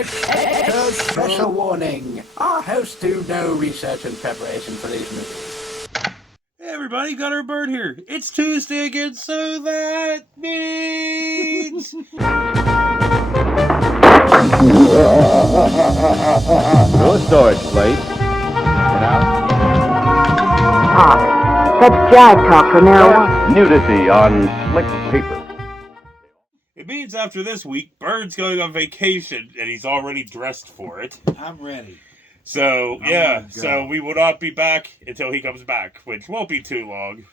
Special warning. Our hosts do no research and preparation for these movies. Hey everybody, got our bird here. It's Tuesday again, so that means... No storage place. Talk. That's jive talk for marijuana. Nudity on slick paper. It means after this week, Bird's going on vacation, and he's already dressed for it. I'm ready. So, yeah, go. so we will not be back until he comes back, which won't be too long.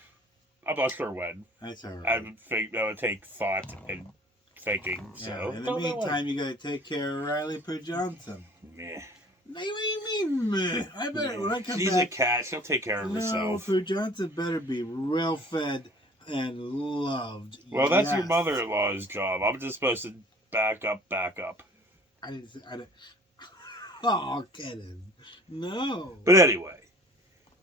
I'm not sure when. That's all I right. think that would take thought and thinking, so... In the meantime, you gotta take care of Riley Pooh Johnson. Meh. What do you mean, meh? I better, when I come She's back... a cat. She'll take care of No, herself. Pooh Johnson better be well fed and loved. Well, that's your Yes. mother-in-law's job. I'm just supposed to back up. I didn't... Oh, Kevin. No. But anyway,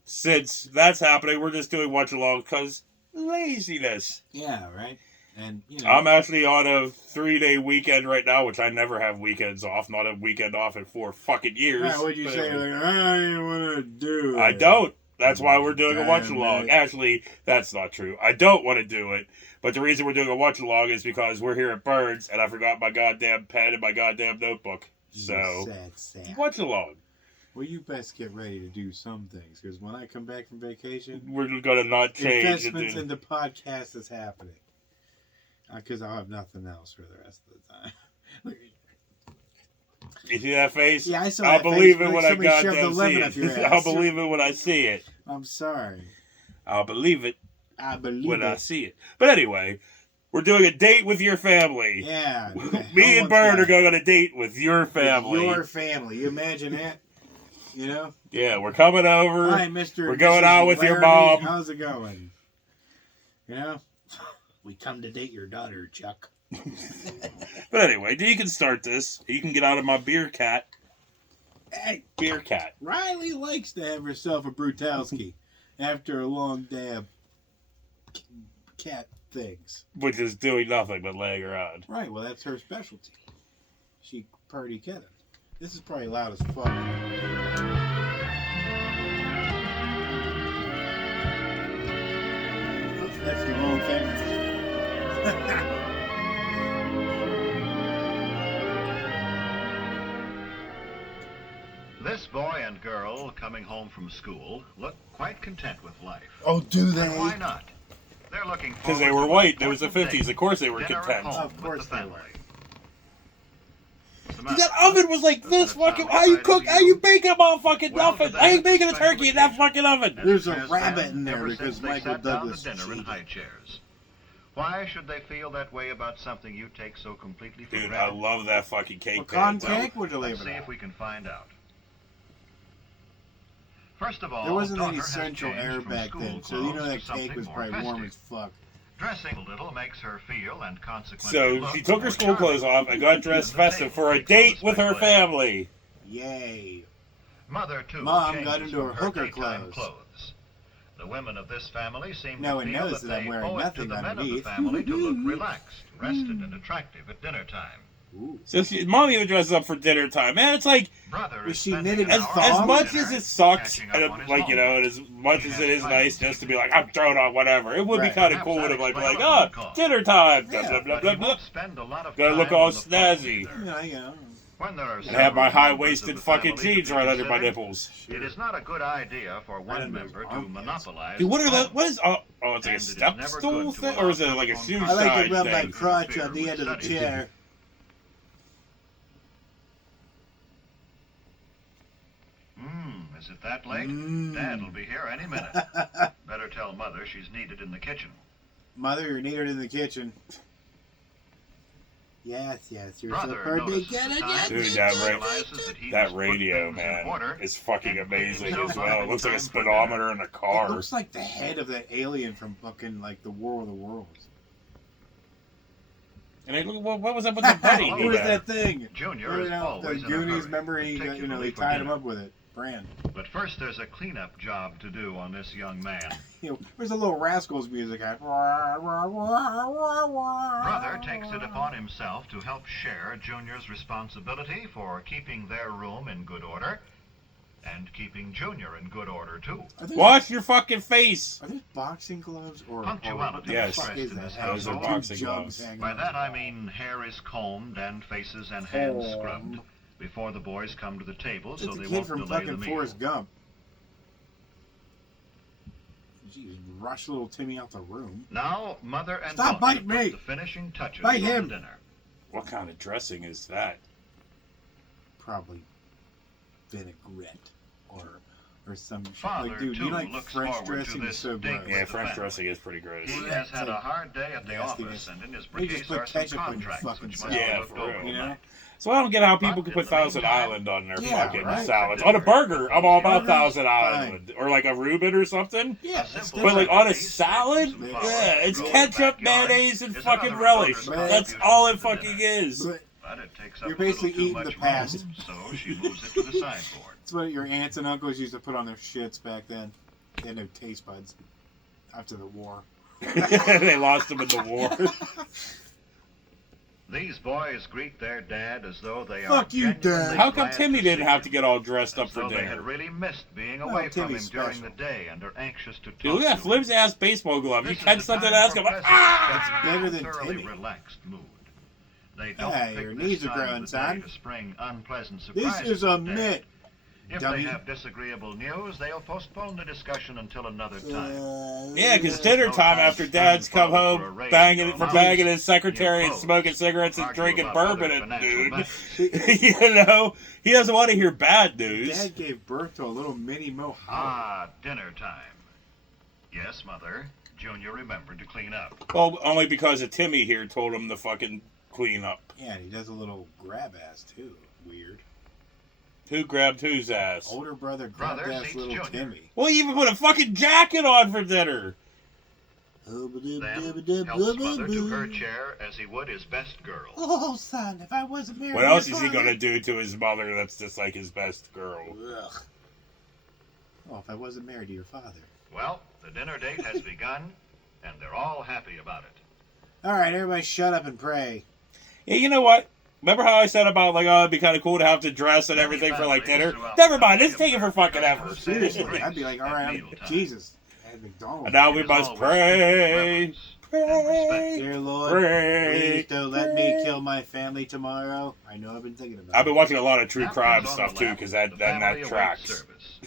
since that's happening, we're just doing watch-along because laziness. Yeah, right? And, you know... I'm actually on a 3-day weekend right now, which I never have weekends off. Not a weekend off in 4 fucking years. Right, what'd you But say? anyway. Like, I didn't want to do it. I don't. That's why we're doing a Damn watch-along. it. Actually, that's not true. I don't want to do it. But the reason we're doing a watch-along is because we're here at Burns, and I forgot my goddamn pen and my goddamn notebook. So, Sad. watch-along. Well, you best get ready to do some things, because when I come back from vacation, We're going to not change. investments in the podcast is happening. Because I'll have nothing else for the rest of the time. Look, You see that face? yeah, I saw I'll that believe face, it like when I somebody shoved a goddamn see lemon up your it. ass. I'll believe it when I see it. I'm sorry. I'll believe it I believe when it. I see it. But anyway, we're doing a date with your family. Yeah. Me and Bird are going on a date with your family. Your family. You imagine that? You know? Yeah, we're coming over. Hi, Mr. We're and going Mrs. out with your Laramie. mom. How's it going? You know? We come to date your daughter, Chuck. But anyway, you can start this. You can get out of my beer cat. Hey, Beer cat. Riley likes to have herself a Brutalski after a long day of cat things. Which is doing nothing but laying around. Right, well, that's her specialty. She party kitted. This is probably loud as fuck. Oops, that's the wrong thing. This boy and girl, coming home from school, look quite content with life. Oh, do And they? why not? They're looking forward Because they were to white. an It was the important 50s. date, Of course they were dinner at content. home Of course with the they were. family. That oven was like this fucking... How you cook... How you bake a motherfucking muffin? How you making a turkey in that fucking oven? There's a Has rabbit been in there ever because since they Michael sat down Douglas to dinner in cheated. high chairs. Why should they feel that way about something you take so completely for Dude, I granted? love that fucking cake. Pecan pan. cake? Would you leave Let's it see out? if we can find out. First of all, There wasn't any daughter has central changed air from back school then, so you know clothes that to something cake was more probably warm as festive. fuck. Dressing a little makes her feel and consequently So look she took her more school clothes charming. off and got dressed And the festive table for a takes on date with her special air. family. Yay. Mother, too, Mom changes got into from her hooker daytime clothes. The women of this family seem No to one feel knows that that I'm they wearing owe it to nothing the men of the underneath. family to look relaxed, rested, and attractive at dinner time. Ooh. So Mom even dresses up for dinner time. Man, it's like, Brother Was is she spending knitting an a hour thong? as after much dinner as it sucks, catching up and on his like, you know, homework. and as much as it is nice just to be like, I'm throwing on whatever, it would be Right. kind of Perhaps cool that to like, be like, explains oh, the dinner time, Yeah, blah, blah, blah, But blah, he blah. won't spend a lot of Gotta time look all on the phone snazzy. either. Yeah. When there are And have my several members high-waisted of the fucking family to jeans be right under my considered, nipples. It is not a good idea for Right one under member his to armpits. monopolize. Dude, what are the the, phone. what is, oh, it's like And a it is step never stool good to thing, allow or is it like a telephone shoe I like shine to rub my thing? crotch on the end of the Studies. chair. Is it that late? Dad will be here any minute. Better tell Mother she's needed in the kitchen. Mother, you're needed in the kitchen. Yes, you're Brother so notices get the it, time yes, Dude, and that realizes that he That must put radio, things in man, order is fucking and clean amazing himself as up well. It in looks like a time for dinner. speedometer in a It car. looks like the head of that alien from fucking like the War of the Worlds. And I look, what was up with the bunny? What was that thing? Junior You is know, always the in a Goonies, hurry, remember he particularly he for tied him dinner. up with it. brand. But first there's a cleanup job to do on this young man. You know, where's the little Rascals music at? Brother takes it upon himself to help share Junior's responsibility for keeping their room in good order and keeping Junior in good order too. Wash your fucking face. Are these boxing gloves or Punctuality Yes. is stressed in this Those are household. boxing gloves. By that I mean hair is combed and faces and hands scrubbed before the boys come to the table, so It's a they kid won't from delay the fucking meal. Forrest Gump. Jeez, rush little Timmy out the room. Now, mother and Stop daughter biting put me. the finishing touches Bite on him. the dinner. What kind of dressing is that? Probably vinaigrette or some shit. Father, Like, dude, too, you like looks French forward to dressing is this so date gross. Yeah, with the French family. dressing is pretty gross. He Yeah, has it's had like a hard day at the nastiness. office, and in his They just briefcase put are some ketchup on your contracts fucking which salad. must be Yeah, looked for over real. You know? overnight. So I don't get how people But can in put the Thousand meantime- Island on their Yeah, fucking right? salads. On a burger, I'm all about Burgers? Thousand Fine. Island. Or like a Reuben or something. Yeah, A it's simple But like different. on a salad? Some Yeah, flour, it's grow in ketchup, the backyard. mayonnaise, and Is fucking another relish. daughter's Man. That's contribution all to it the fucking dinner. is. But But it takes up You're a little basically too eating much the past. room, so she moves it to the sideboard. That's what your aunts and uncles used to put on their shits back then. They had no taste buds after the war. They lost them in the war. These boys greet their dad as though they Fuck are you, genuinely Dad. How come glad Timmy to didn't see have to him, get all dressed up as for though they had dinner? really missed being Well, away from him Timmy's during special. the day and are anxious to talk Dude, look at that to flimsy him. ass baseball glove. You This is catch the something time else, for go like, presents ah! That's better than thoroughly Timmy. relaxed mood. They don't Hey, pick your this knees are time of growing, the son. day to spring unpleasant This surprises is a on Dad. mitt. If dummy. they have disagreeable news, they'll postpone the discussion until another time. Yeah, because dinner time after Dad's come home banging his secretary and smoking cigarettes and drinking bourbon and dude. You know, he doesn't want to hear bad news. Dad gave birth to a little mini mohawk. Ah, dinner time. Yes, Mother. Junior remembered to clean up. Well, only because of Timmy here told him to fucking clean up. Yeah, and he does a little grab ass too. Weird. Who grabbed whose ass? Older brother grabbed Brother ass seats little Junior. Timmy. Well, he even put a fucking jacket on for dinner. Then helps Mother to her chair as he would his best girl. Oh, son, if I wasn't married. What else is he gonna do to his mother that's just like his best girl? Ugh. Oh, if I wasn't married to your father. Well, the dinner date has begun, and they're all happy about it. All right, everybody, shut up and pray. Yeah, you know what? Remember how I said about like, oh, it'd be kind of cool to have to dress and everything for like dinner? Never mind, it's taking for fucking ever. Seriously, I'd be like, all right, Jesus, I had McDonald's. And now It we is must always pray. with reverence and respect. Dear Lord, Pray. please don't let me kill my family tomorrow. I know I've been thinking about it. I've been watching a lot of true Napkins crime on stuff the too, left, because the that family awaits tracks. service.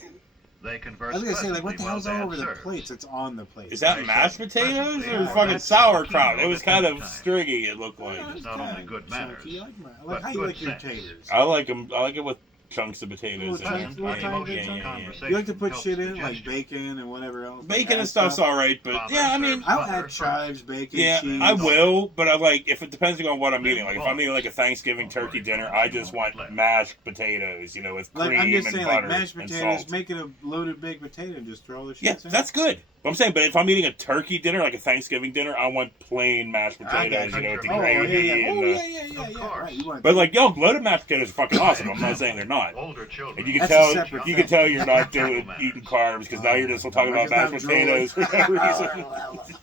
They converse I was gonna say, like, what the pleasantly hell's while all Dad over the serves. plates? It's on the plate. Is that They mashed said potatoes presently, or yeah, fucking that's sauerkraut? the It was key kind of of the time. stringy. It looked like. It's not only good manners, I like but how you good like your sense. taters. I like them. I like it with chunks of potatoes. Little in chunks, it. little Yeah, tiny yeah, bits yeah, of yeah. conversation. You like to put helps shit in, like digestion. bacon and whatever else. Bacon like and stuff's stuff. alright, but Father yeah, I mean, serves I'll mother add first. chives, bacon, yeah, cheese. I will, but I like if it depends on what I'm eating. Like if I'm eating like a Thanksgiving turkey dinner, I just want mashed potatoes, you know, with Like, cream I'm just and saying, like butter mashed and potatoes, salt. make it a loaded baked potato and just throw all the shit Yeah, in. that's good. But I'm saying, but if I'm eating a turkey dinner, like a Thanksgiving dinner, I want plain mashed I potatoes, got you know, with the you. Oh, yeah, gravy yeah. and Oh, the... yeah, yeah, yeah, Of yeah. course. Right, you want But like, yo, loaded mashed potatoes are fucking awesome. I'm not saying they're not. Older children. And you can That's a tell, separate you thing. can tell you're not doing eating carbs because now you're just talking about Because mashed I'm drooling. potatoes for no reason.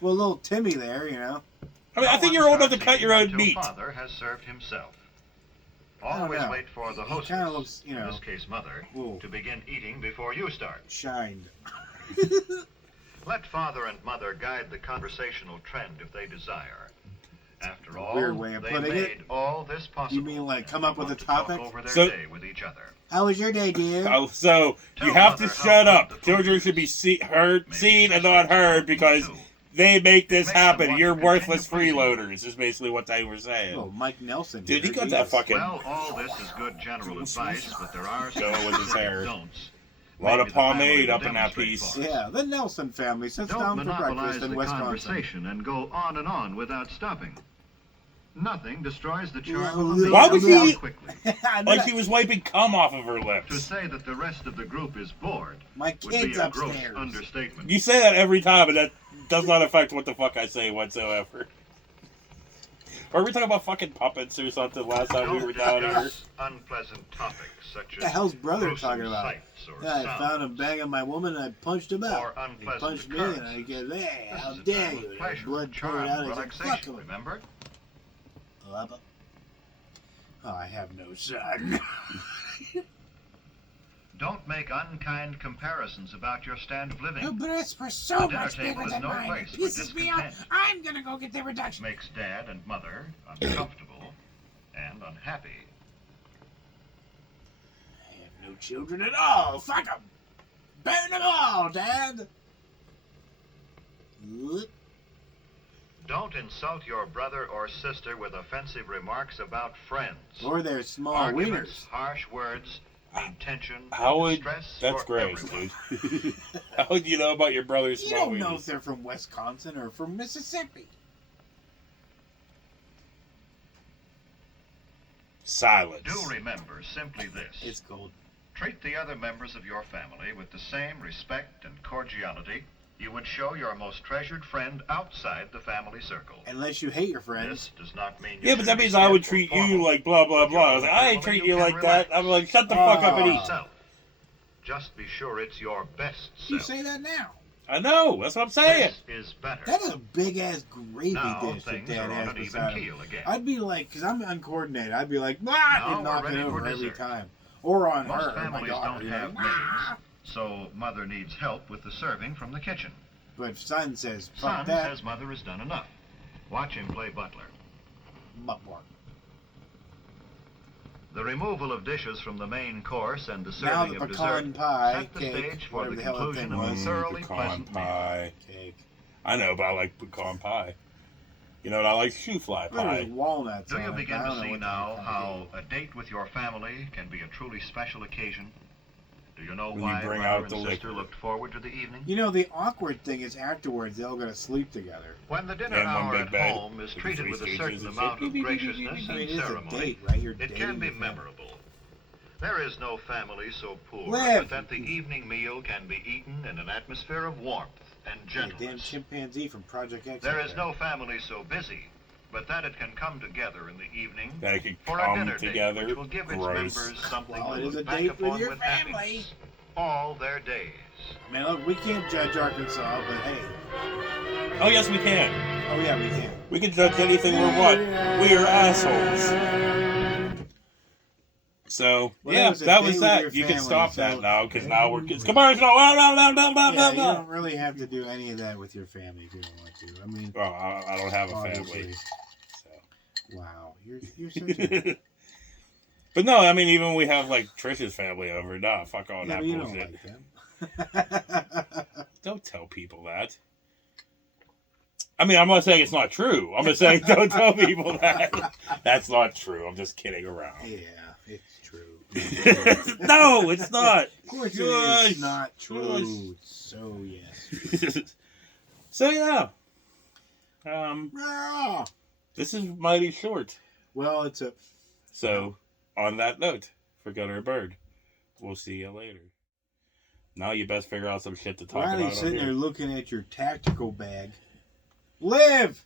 well, little Timmy there, you know. I mean, I think you're old enough to cut your own Until meat. Father has served himself. don't Always know. wait for the He hostess, kinda looks, you know, in this case Mother, ooh. to begin eating before you start. Shined. Let Father and Mother guide the conversational trend if they desire. After all, Weird way of they putting made it. all this possible. You mean, like, and come they up with want a to talk topic? over their So- day with each other. How was your day, dear? Oh, so you Tell have to Mother how shut good up. the food Children is. should be Maybe seen and sisters not heard help you because too. they make this Make them happen. want You're to worthless continue pleasing freeloaders. Is basically what they were saying. Oh, Mike Nelson. Dude, here, he got that Jesus. fucking Well, all this is good general advice, but there are Go with his hair. don'ts. lot Maybe of the family pomade will up in that demonstrate piece. for us. Yeah, the Nelson family sits Don't down for monopolize breakfast in the Wisconsin. conversation and go on and on without stopping. Nothing destroys the charm Yeah, of a meal Why was more he- quickly. Like he was wiping cum off of her To lips. say that the rest of the group is bored My would be kid's a gross upstairs. understatement. You say that every time, and that does not affect what the fuck I say whatsoever. Or were we talking about fucking puppets or something last time we were down here? Discuss unpleasant topics such as The hell's brother gruesome talking about? sights or Yeah, I sounds. found him banging my woman and I punched him out. Or He unpleasant punched me and I occurrences. go, hey, This how is a dare time of you? And pleasure, blood charm, poured out. He's like, fuck relaxation, him. remember? Oh, I have no son. Don't make unkind comparisons about your stand of living. Your breasts were The so dinner much table bigger is than no mine. It place for pisses me off. discontent. I'm gonna go get the reduction. Makes dad and mother uncomfortable and unhappy. I have no children at all. Fuck them. Burn them all, Dad. Don't insult your brother or sister with offensive remarks about friends. Or their small Arguments, wieners. harsh words, mean tension, How and would... stress That's for great, everyone. dude. How would you know about your brother's You small don't know wieners? if they're from Wisconsin or from Mississippi. Silence. Do remember simply this. It's cold. Treat the other members of your family with the same respect and cordiality you would show your most treasured friend outside the family circle. Unless you hate your friends. This does not mean Yeah, but that means I would treat you like blah, blah, blah. I was like, I ain't treat you like that. I'm like, shut the fuck up and eat. Self. Just be sure it's your best You self. say that now. I know. That's what I'm saying. This is better. That is a big ass gravy Now dish that things Dad are has on an even beside him. keel again. I'd be like, because I'm uncoordinated, I'd be like, "Wah!" Now and knock we're it ready for over every dessert. time. Or on Most her, my families daughter. don't have maids, so mother needs help with the serving from the kitchen. But son says, fuck Son that. says mother has done enough. Watch him play butler. Butt work. The removal of dishes from the main course and the Now serving the of pecan dessert pie, set the cake, stage for whatever the the hell that conclusion thing of a was. thoroughly Pecan pleasant meal. pie. Cake. I know, but I like pecan pie. You know what I like? Shoe fly There's pie. walnuts Do on you it, begin but I to don't know see what the now heck how a date with your family can be a truly special occasion? Do you know When you why bring brother out and the sister liquor. looked forward to the evening? You know, the awkward thing is afterwards they all go to sleep together. When the dinner And one hour big at bed home is with the treated three with a stooges certain and amount shit. of graciousness I mean, and it is a ceremony, date, right? You're it dating can be your family. memorable. There is no family so poor Liv. but that the evening meal can be eaten in an atmosphere of warmth and Hey, damn gentleness. chimpanzee from Project X. There up is there. no family so busy but that it can come together in the evening That it can for a come dinner together. date which will give its Gross. members something Well, to it is look a back date with upon your with family. happiness all their days. Man, look, we can't judge Arkansas, but hey. Oh, yes, we can. Oh, yeah, we can. We can judge anything we want. We are assholes. So, Well, yeah, was a that day was with that. your You can family, stop so- that now, because now it's commercial. Blah, blah, blah, blah, blah, Yeah, you blah. don't really have to do any of that with your family if you don't want to. I mean, Well, I don't have a obviously. family. Wow, you're such a... So. But no, I mean, even when we have, like, Trish's family over, nah, fuck all Yeah, that but you don't bullshit. like them. Don't tell people that. I mean, I'm not saying it's not true. I'm just saying don't tell people that. That's not true. I'm just kidding around. Yeah, it's true. No, it's not. Of course it Gosh. is not true. So, yes. So, yeah. Ah! This is mighty short. Well, it's a... So, on that note, for Gunner Bird, we'll see you later. Now you best figure out some shit to talk Riley's about. sitting on there here. looking at your tactical bag. Liv!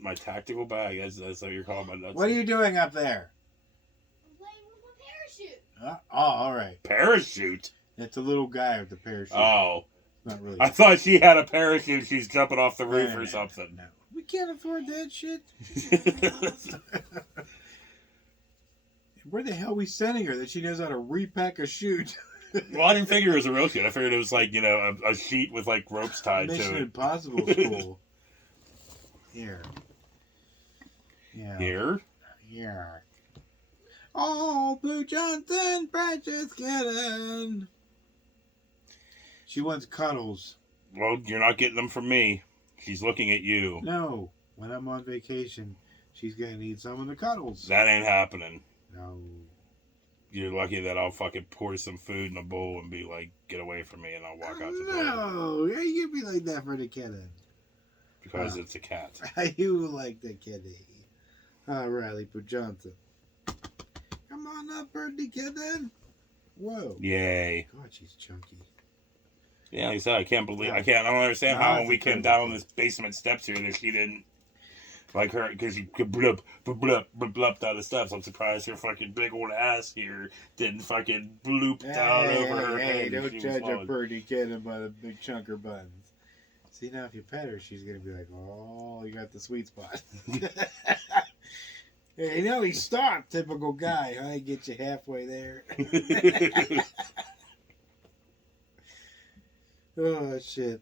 My tactical bag, that's what you're calling my nuts. What are you doing up there? I'm playing with my parachute. Oh, all right. Parachute? That's a little guy with the parachute. Oh. Not really. I thought she had a parachute. She's jumping off the No, roof no, or no, something. No. We can't afford that shit. Where the hell are we sending her that she knows how to repack a chute? Well, I didn't figure it was a real chute. I figured it was like, you know, a sheet with like ropes tied Mission to it. Impossible school. Here. Yeah. Here? Here. Oh, Boo Johnson, precious kitten. She wants cuddles. Well, you're not getting them from me. She's looking at you. No, when I'm on vacation, she's gonna need some of the cuddles. That ain't happening. No. You're lucky that I'll fucking pour some food in a bowl and be like, get away from me, and I'll walk out the door. No, you can be like that for the kitten. Because it's a cat. You like the kitty. Riley Boo Johnson. Come on up, birdie kitten. Whoa. Yay. God, she's chunky. Yeah, like I said, I don't understand No, how it's when we a came good down thing. this basement steps here that she didn't Like her, because you could blub, blub, blub, blub down the steps. I'm surprised her fucking big old ass here didn't fucking bloop down over her head. Hey, don't she judge was a pretty kitten by the big chunk her buns. See, now if you pet her, she's going to be like, oh, you got the sweet spot. Hey, no, he stopped. Typical guy. I get you halfway there. Oh, shit.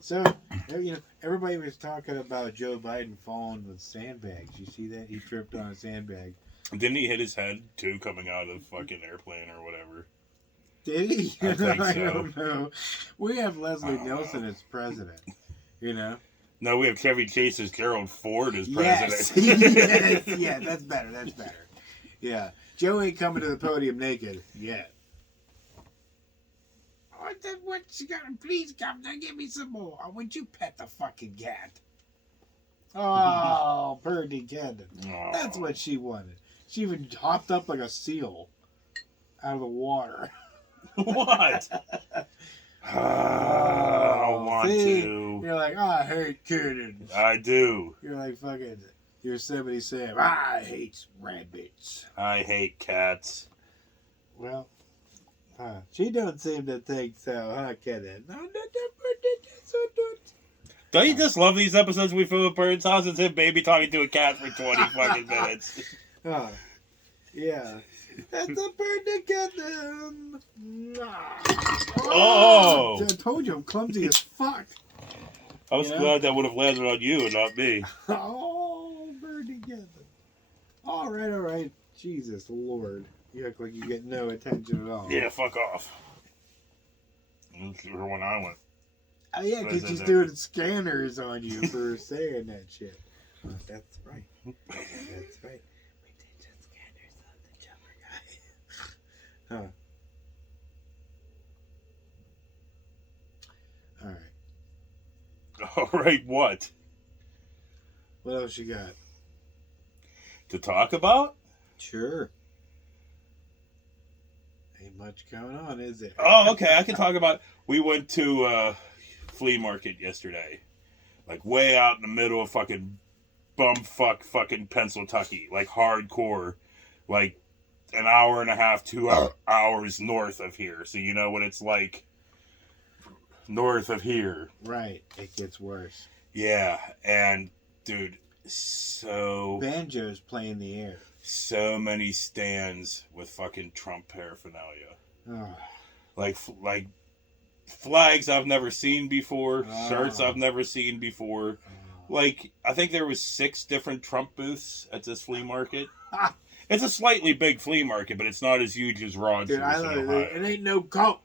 So, you know, everybody was talking about Joe Biden falling with sandbags. You see that? He tripped on a sandbag. Didn't he hit his head, too, coming out of the fucking airplane or whatever? Did he? I think I so. don't know. We have Leslie Nielsen as president, you know? No, we have Chevy Chase's Gerald Ford as Yes. president. Yes. Yeah, that's better. That's better. Yeah. Joe ain't coming to the podium naked yet. Oh, then what you got? Please come down, give me some more. Oh, would you pet the fucking cat? Oh, pretty cat. Aw. That's what she wanted. She even hopped up like a seal out of the water. What? I don't want See? to. You're like, oh, I hate kittens. I do. You're like fucking Yosemite Sam. I hate rabbits. I hate cats. Well, she don't seem to think so, huh, Kenneth? No, Don't you just love these episodes we film with Bird's House? It's him baby talking to a cat for 20 fucking minutes. Oh, yeah. That's a bird to get them. Oh! I told you I'm clumsy as fuck. I was glad that would have landed on you and not me. Oh, bird to get them. All right. Jesus Lord. You act like you get no attention at all. Yeah, fuck off. Or when I went. Oh, yeah, because she's doing scanners on you for saying that shit. Oh, that's right. That's right. We did just scanners on the jumper guy. Huh. All right. All right, what? What else you got? To talk about? Sure. Ain't much going on, is it? Oh, okay. I can talk about. We went to flea market yesterday, like way out in the middle of fucking bumfuck fucking Pennsylvania, like hardcore, like an hour and a half, 2 hours north of here. So you know what it's like north of here. Right. It gets worse. Yeah, and dude, so Banjos play in the air. so many stands with fucking Trump paraphernalia. Oh. Like flags I've never seen before, shirts I've never seen before. Like, I think there was 6 different Trump booths at this flea market. It's a slightly big flea market, but it's not as huge as Rogers. Dude, I love it. It ain't no cult.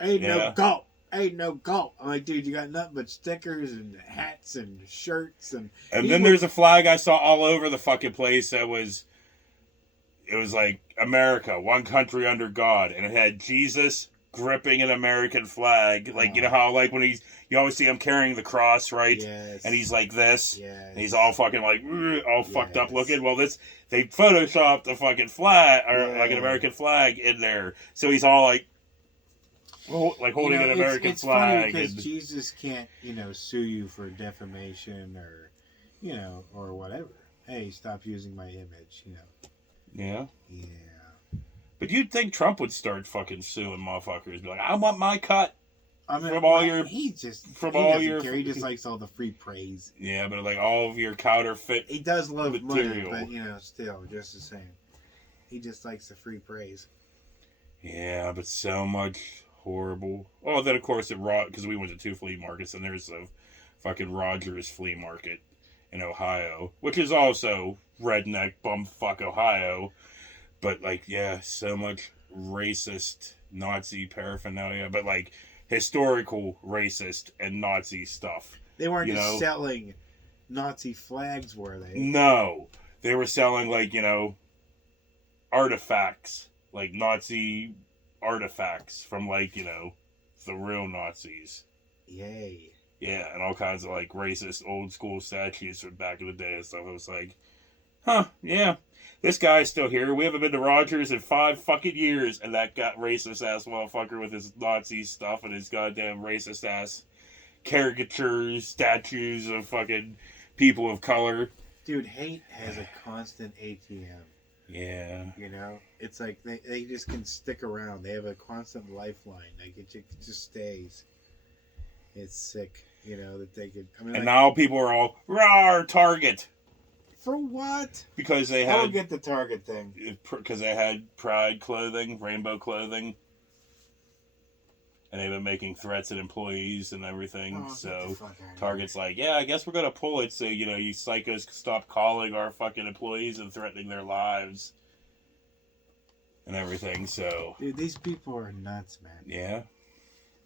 No cult. Ain't no cult. I'm like, dude, you got nothing but stickers and hats and shirts and then there's a flag I saw all over the fucking place that was, it was like America, one country under God, and it had Jesus gripping an American flag, like you know how like when you always see him carrying the cross, right? Yes. And he's like this, Yes. and he's all fucking like all fucked up looking. Well, they photoshopped a fucking flag or like an American flag in there, so he's all like holding an American it's flag. Funny because Jesus can't sue you for defamation or or whatever. Hey, stop using my image. Yeah. Yeah. But you'd think Trump would start fucking suing motherfuckers. Be like, I want my cut. I mean, From all your- he just likes all the free praise. Yeah, but like all of your counterfeit. He does love material. money, but still, just the same. He just likes the free praise. Yeah, but so much horrible. Oh, then of course because we went to 2 flea markets, and there's a fucking Rogers flea market in Ohio, which is also redneck bumfuck Ohio. But like, yeah, so much racist Nazi paraphernalia, but like historical racist and Nazi stuff. They weren't just selling Nazi flags, were they? No, they were selling like artifacts, like Nazi artifacts from like the real Nazis. Yay. Yeah, and all kinds of like racist old school statues from back in the day and stuff. It was like, huh, yeah. This guy's still here. We haven't been to Rogers in 5 fucking years, and that got racist ass motherfucker with his Nazi stuff and his goddamn racist ass caricatures, statues of fucking people of color. Dude, hate has a constant ATM. Yeah. You know, it's like they just can stick around. They have a constant lifeline. Like it just stays. It's sick, you know, that they could. I mean, And like, now people are all rawr Target for what? because they I don't had get the Target thing. because they had pride clothing, rainbow clothing, and they've been making threats at employees and everything. Oh, so get the fuck out of here. Target's like, yeah, I guess we're gonna pull it so you psychos stop calling our fucking employees and threatening their lives and everything. So Dude, these people are nuts, man. yeah,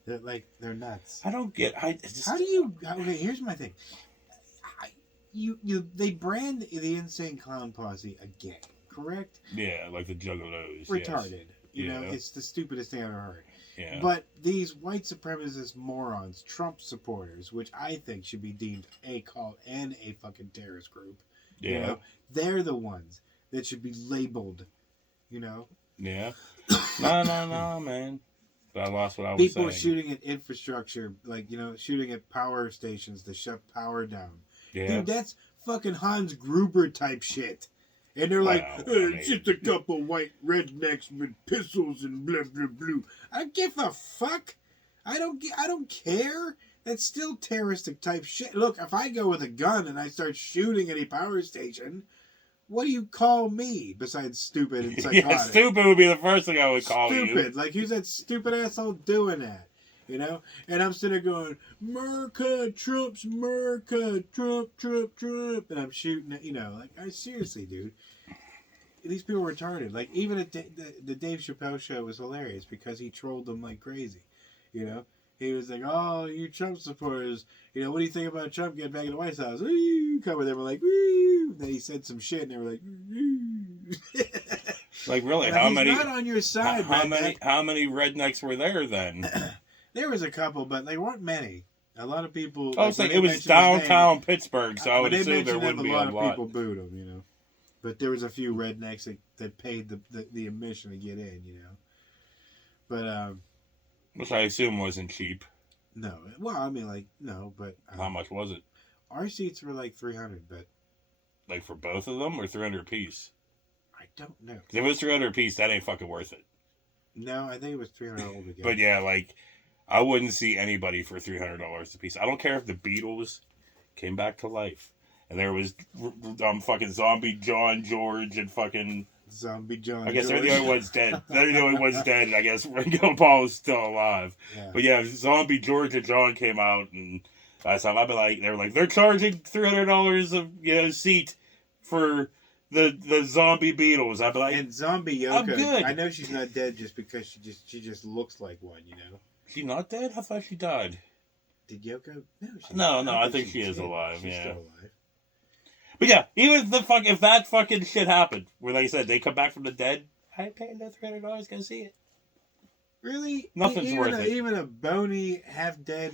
They're nuts. I don't get. How do you? Okay, here's my thing. They brand the Insane Clown Posse a gang, correct? Yeah, like the Juggalos. Retarded. Yes. You know, Yeah. it's the stupidest thing I've ever heard. Yeah. But these white supremacist morons, Trump supporters, which I think should be deemed a fucking terrorist group. Yeah. You know, they're the ones that should be labeled. You know. Yeah. No, man. But I lost what I was saying. People shooting at infrastructure, like, you know, shooting at power stations to shut power down. Yeah. Dude, that's fucking Hans Gruber type shit. And they're like, Wow, it's just a couple white rednecks with pistols and blah blah blah. I don't give a fuck. I don't care. That's still terroristic type shit. Look, if I go with a gun and I start shooting at a power station, what do you call me besides stupid and psychotic? Yeah, stupid would be the first thing I would call you. Stupid. Like, who's that stupid asshole doing that? You know? And I'm sitting there going, Merca, Trump's Merca, Trump, Trump, Trump. And I'm shooting at, you know, like, seriously, dude. These people are retarded. Like, even at the Dave Chappelle show was hilarious because he trolled them like crazy. You know? He was like, oh, you Trump supporters, you know, what do you think about Trump getting back in the White House? Woo! Cover them were like, woo! And then he said some shit and they were like, woo! Like, really, Like, how he's many? not on your side, how man. many? How many rednecks were there then? There was a couple, but they weren't many. A lot of people. I was like, it was downtown Pittsburgh, so I would assume there wouldn't be a lot. A lot of people booed him, you know. But there was a few rednecks that paid the admission to get in, you know. But Which I assume wasn't cheap. no, well, I mean, like, no, but How much was it? our seats were like $300, but Like for both of them, or 300 a piece? I don't know. 'Cause if it was 300 a piece, that ain't fucking worth it. No, I think it was $300 altogether. But yeah, like, I wouldn't see anybody for $300 a piece. I don't care if the Beatles came back to life. And there was fucking Zombie John George and fucking... Zombie John. I guess George. they're the only ones dead. They're the only ones dead, and I guess Ringo Paul is still alive. Yeah. But yeah, Zombie George and John came out, and last time I'd be like, they were like, they're charging $300 a seat for the zombie Beatles. I'd be like, And Zombie I'm Yoko. good. I know she's not dead just because she just looks like one, you know. she not dead? I thought she died. Did Yoko? No, I I think she is alive, She's yeah. still alive. But yeah, even if that fucking shit happened, where like I said, they come back from the dead, I paid that $300 to go see it. Really? Nothing's worth it. Even a bony, half dead,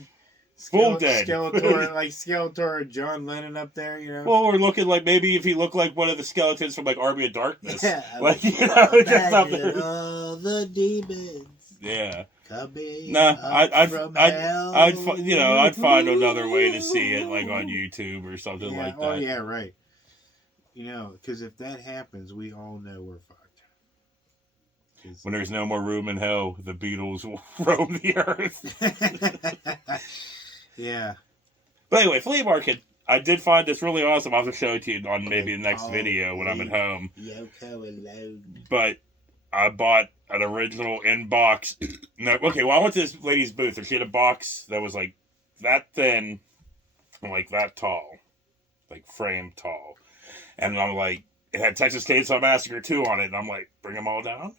Full dead. Skeletor, like Skeletor or John Lennon up there, you know? Well, we're looking like maybe if he looked like one of the skeletons from like Army of Darkness. Yeah, Like, you know, just something. all the demons Yeah. coming Nah, from I'd hell. I'd find another way to see it, like on YouTube or something Yeah, like that. oh, yeah, right. You know, because if that happens, we all know we're fucked. 'Cause- When there's no more room in hell, the Beatles will roam the earth. Yeah. But anyway, flea market. I did find this really awesome. I'll have to show it to you on maybe the next video when I'm at home. Yoko alone. But I bought an original in box. No, okay, well, I went to this lady's booth and she had a box that was like that thin and like that tall, like frame tall. And I'm like, it had Texas Chainsaw Massacre 2 on it. And I'm like, bring them all down?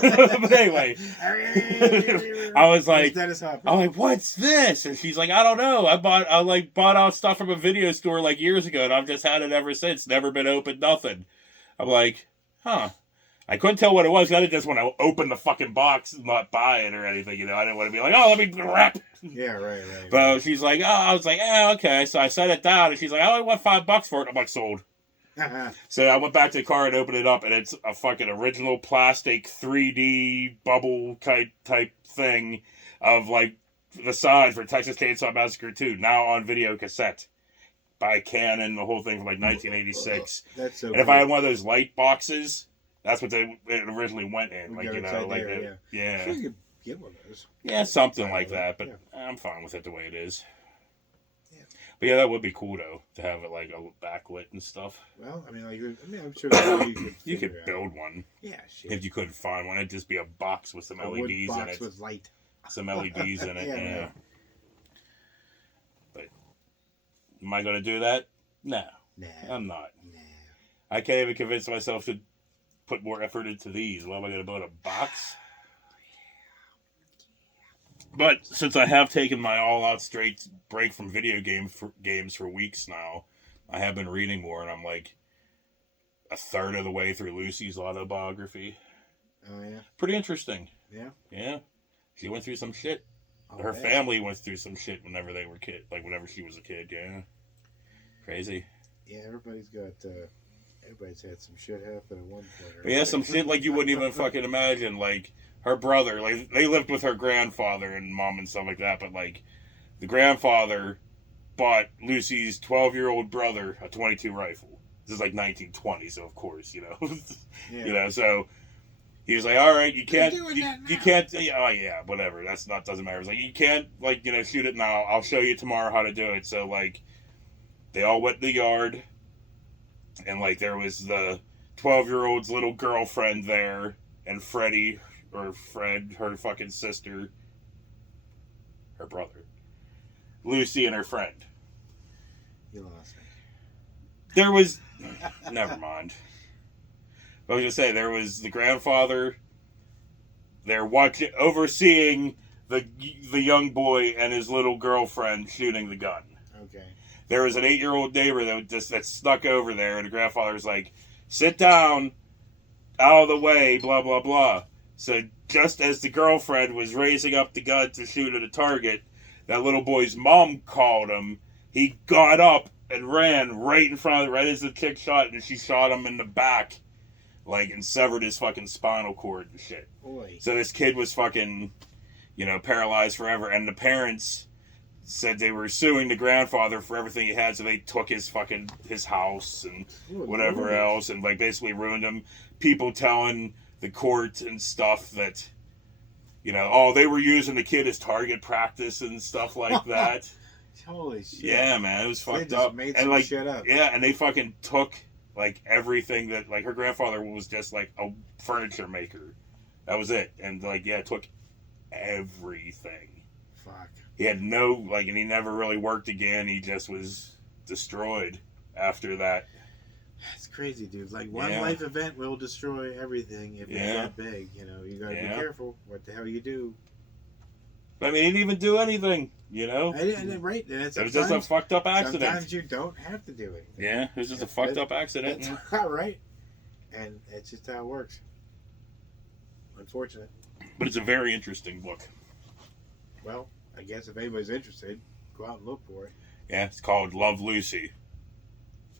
But anyway, I was like, I'm like, what's this? And she's like, I don't know. I bought out stuff from a video store like years ago, and I've just had it ever since. Never been opened, nothing. I'm like, huh. I couldn't tell what it was. I didn't just want to open the fucking box and not buy it or anything. You know, I didn't want to be like, oh, let me wrap. Yeah, right. But she's like, oh, I was like, okay. So I set it down, and she's like, I only want $5 for it. I'm like, sold. So I went back to the car and opened it up, and it's a fucking original plastic 3D bubble type thing of like the sign for Texas Chainsaw Massacre 2, now on video cassette. by Canon, the whole thing from like 1986. That's so And if I had one of those light boxes, that's what it originally went in. Like, you know, like there, yeah. Sure, you could get one of those. Yeah, something like that, but I'm fine with it the way it is. Yeah. But yeah, that would be cool though, to have it like a backlit and stuff. Well, I mean, I'm sure you could build one. Yeah, shit. If you couldn't find one, it'd just be a box with some LEDs in it. With light. Some LEDs in it, yeah. But am I gonna do that? No. Nah. I'm not. Nah. I can't even convince myself to put more effort into these. Why am I gonna build a box? But since I have taken my all-out straight break from video games for weeks now, I have been reading more, and I'm like a third of the way through Lucy's autobiography. Oh yeah. Pretty interesting. Yeah. Yeah. She went through some shit. Her family went through some shit whenever they were kid, like whenever she was a kid. Yeah. Crazy. Yeah, everybody's had some shit happen at one point. But yeah, some shit like you wouldn't even fucking imagine. Like her brother, like they lived with her grandfather and mom and stuff like that. But like the grandfather bought Lucy's 12-year-old brother a .22 rifle. This is like 1920, so of course, you know, you know, so. He was like, all right, you can't, you can't, oh yeah, whatever, doesn't matter. It's like, you can't, like, you know, shoot it now. I'll show you tomorrow how to do it. So, like, they all went in the yard, and, like, there was the 12-year-old's little girlfriend there, and Fred, her fucking sister, her brother, Lucy and her friend. You lost me. There was, never mind. I was going to say, there was the grandfather there overseeing the young boy and his little girlfriend shooting the gun. Okay. There was an 8-year-old neighbor that snuck over there, and the grandfather was like, sit down, out of the way, blah, blah, blah. So just as the girlfriend was raising up the gun to shoot at a target, that little boy's mom called him. He got up and ran right in front of right as the chick shot, and she shot him in the back. Like, and severed his fucking spinal cord and shit. Boy. So this kid was fucking, you know, paralyzed forever. And the parents said they were suing the grandfather for everything he had. So they took his house and whatever else. And, like, basically ruined him. People telling the court and stuff that, you know, oh, they were using the kid as target practice and stuff like that. Holy shit. Yeah, man. It was fucked up. Made some like, shit up. Yeah, and they fucking took... like everything that, like, her grandfather was just like a furniture maker. That was it. And like, yeah, took everything. Fuck. He had no, like, and he never really worked again. He just was destroyed after that. That's crazy, dude. Like, one life event will destroy everything if it's that big. You know, you gotta be careful what the hell you do. I mean, he didn't even do anything, you know? Right. It was just a fucked up accident. Sometimes you don't have to do anything. Yeah, it was just a fucked up accident. That's not right. And that's just how it works. Unfortunate. But it's a very interesting book. Well, I guess if anybody's interested, go out and look for it. Yeah, it's called Love, Lucy.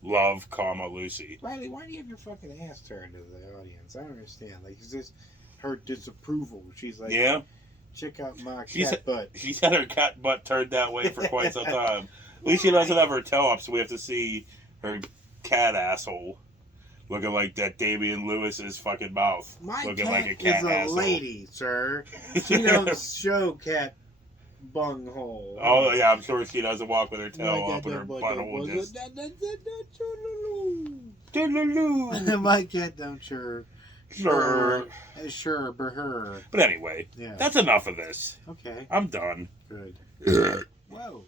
Love, Lucy. Riley, why do you have your fucking ass turned to the audience? I don't understand. Like, is this her disapproval? She's like... Yeah. Check out my cat butt. She's had her cat butt turned that way for quite some time. At least she doesn't have her tail up, so we have to see her cat asshole looking like that Damian Lewis's fucking mouth. My looking cat like a cat is a asshole. lady, sir. She don't show cat bunghole. Oh yeah, I'm sure she doesn't walk with her tail up and her butthole just. My cat don't sure. Sure, but her. But anyway, that's enough of this. Okay. I'm done. Good. Whoa.